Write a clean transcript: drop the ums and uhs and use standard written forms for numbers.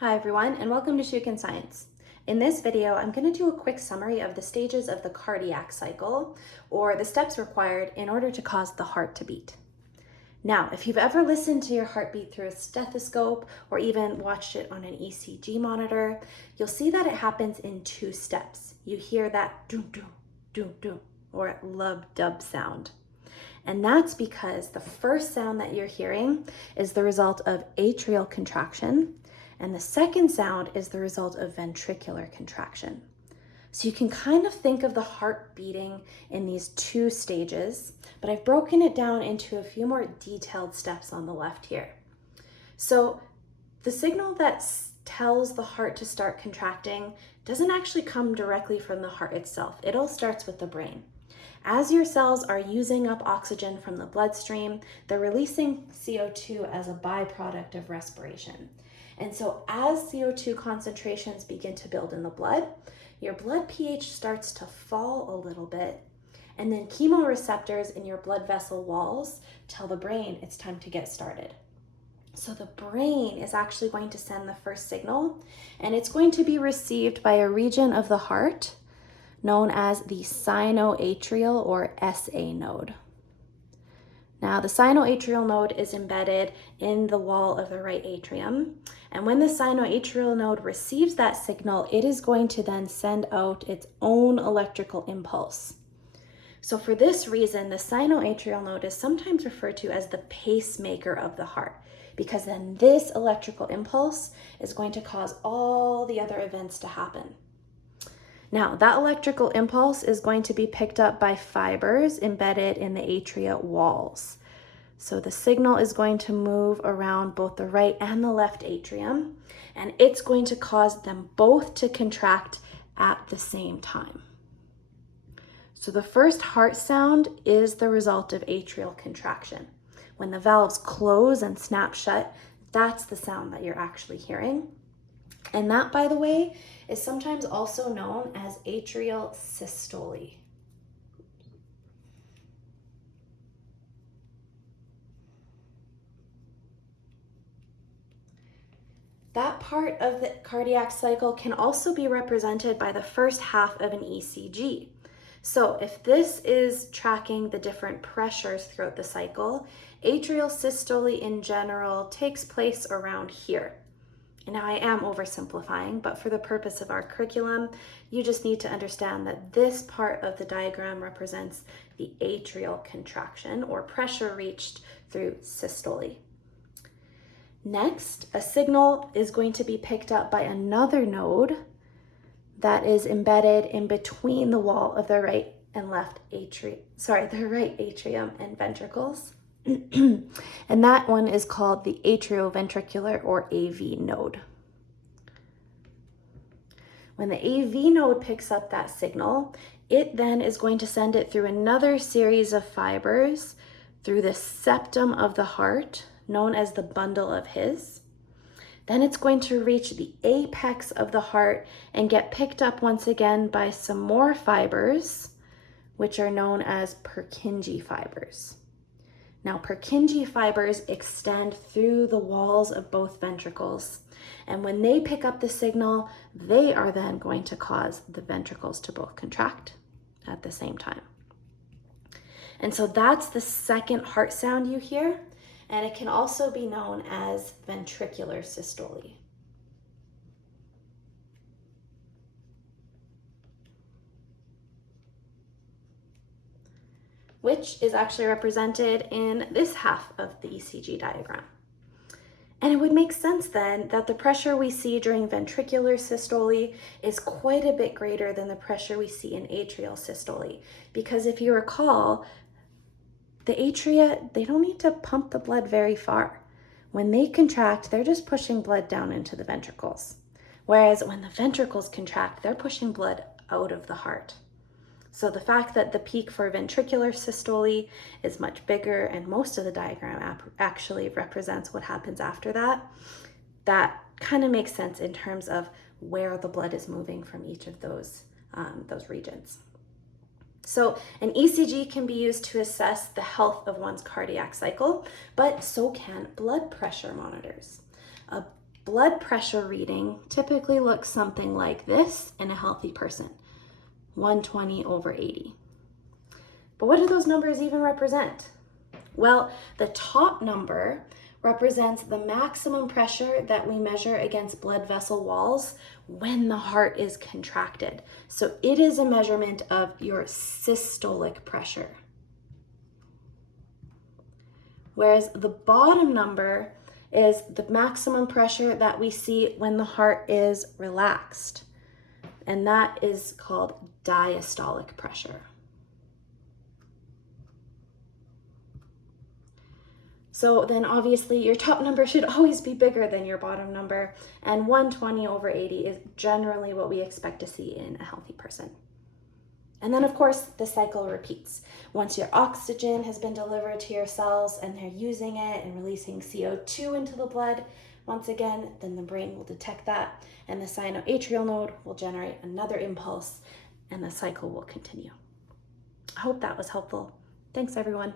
Hi everyone, and welcome to Shukin Science. In this video, I'm going to do a quick summary of the stages of the cardiac cycle, or the steps required in order to cause the heart to beat. Now, if you've ever listened to your heartbeat through a stethoscope or even watched it on an ECG monitor, you'll see that it happens in two steps. You hear that doom-doom, doom-doom, or lub-dub sound. And that's because the first sound that you're hearing is the result of atrial contraction, and the second sound is the result of ventricular contraction. So you can kind of think of the heart beating in these two stages, but I've broken it down into a few more detailed steps on the left here. So the signal that tells the heart to start contracting doesn't actually come directly from the heart itself. It all starts with the brain. As your cells are using up oxygen from the bloodstream, they're releasing CO2 as a byproduct of respiration. And so as CO2 concentrations begin to build in the blood, your blood pH starts to fall a little bit, and then chemoreceptors in your blood vessel walls tell the brain it's time to get started. So the brain is actually going to send the first signal, and it's going to be received by a region of the heart known as the sinoatrial or SA node. Now, the sinoatrial node is embedded in the wall of the right atrium, and when the sinoatrial node receives that signal, it is going to then send out its own electrical impulse. So for this reason, the sinoatrial node is sometimes referred to as the pacemaker of the heart, because then this electrical impulse is going to cause all the other events to happen. Now, that electrical impulse is going to be picked up by fibers embedded in the atria walls. So the signal is going to move around both the right and the left atrium, and it's going to cause them both to contract at the same time. So the first heart sound is the result of atrial contraction. When the valves close and snap shut, that's the sound that you're actually hearing. And that, by the way, is sometimes also known as atrial systole. That part of the cardiac cycle can also be represented by the first half of an ECG. So if this is tracking the different pressures throughout the cycle, atrial systole in general takes place around here. Now, I am oversimplifying, but for the purpose of our curriculum, you just need to understand that this part of the diagram represents the atrial contraction or pressure reached through systole. Next, a signal is going to be picked up by another node that is embedded in between the wall of the right and left atrium, the right atrium and ventricles. And that one is called the atrioventricular or AV node. When the AV node picks up that signal, it then is going to send it through another series of fibers through the septum of the heart, known as the bundle of His. Then it's going to reach the apex of the heart and get picked up once again by some more fibers, which are known as Purkinje fibers. Now, Purkinje fibers extend through the walls of both ventricles, and when they pick up the signal, they are then going to cause the ventricles to both contract at the same time. And so that's the second heart sound you hear, and it can also be known as ventricular systole. Which is actually represented in this half of the ECG diagram. And it would make sense then that the pressure we see during ventricular systole is quite a bit greater than the pressure we see in atrial systole. Because if you recall, the atria, they don't need to pump the blood very far. When they contract, they're just pushing blood down into the ventricles. Whereas when the ventricles contract, they're pushing blood out of the heart. So the fact that the peak for ventricular systole is much bigger, and most of the diagram actually represents what happens after that, that kind of makes sense in terms of where the blood is moving from each of those regions. So an ECG can be used to assess the health of one's cardiac cycle, but so can blood pressure monitors. A blood pressure reading typically looks something like this in a healthy person, 120/80. But what do those numbers even represent? Well, the top number represents the maximum pressure that we measure against blood vessel walls when the heart is contracted. So it is a measurement of your systolic pressure. Whereas the bottom number is the maximum pressure that we see when the heart is relaxed. And that is called diastolic pressure. So then obviously your top number should always be bigger than your bottom number, and 120/80 is generally what we expect to see in a healthy person. And then of course the cycle repeats. Once your oxygen has been delivered to your cells and they're using it and releasing CO2 into the blood, once again, then the brain will detect that and the sinoatrial node will generate another impulse and the cycle will continue. I hope that was helpful. Thanks everyone.